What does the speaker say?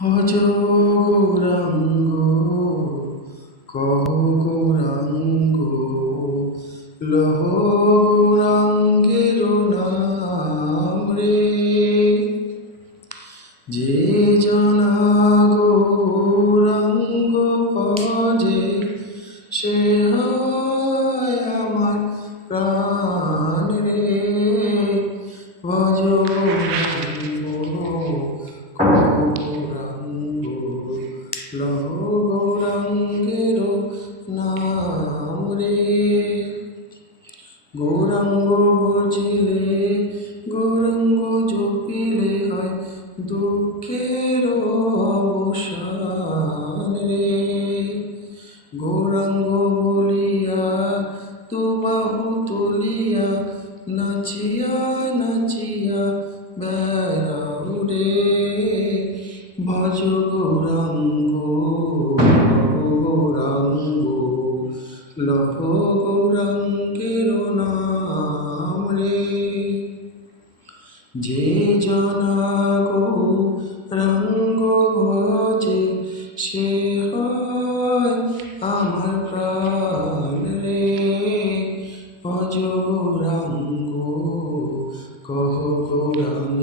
ভজ গৌরাঙ্গ কহ গৌরাঙ্গ লহ গৌরাঙ্গের নাম রে। যে জনা গৌরাঙ্গ ভজে সে হয় আমার প্রাণ রে। ভজ গৌরাঙ্গ কহ গৌরাঙ্গ লহ গৌরাঙ্গের নাম রে। গৌরাঙ্গ ভজিলে গৌরাঙ্গ জপিলে হয় দুঃখের অবসান রে। গৌরাঙ্গ বলিয়া দুবাহু তুলিয়া নাচিয়া নাচিয়া বেড়াও রে। ভজ গৌরাঙ্গ গৌরাঙ্গ লহ গৌরাঙ্গের নাম রে। যে জনা গৌরাঙ্গ ভজে সে হয় আমার প্রাণ রে। ভজ গৌরাঙ্গ কহ গৌরাঙ্গ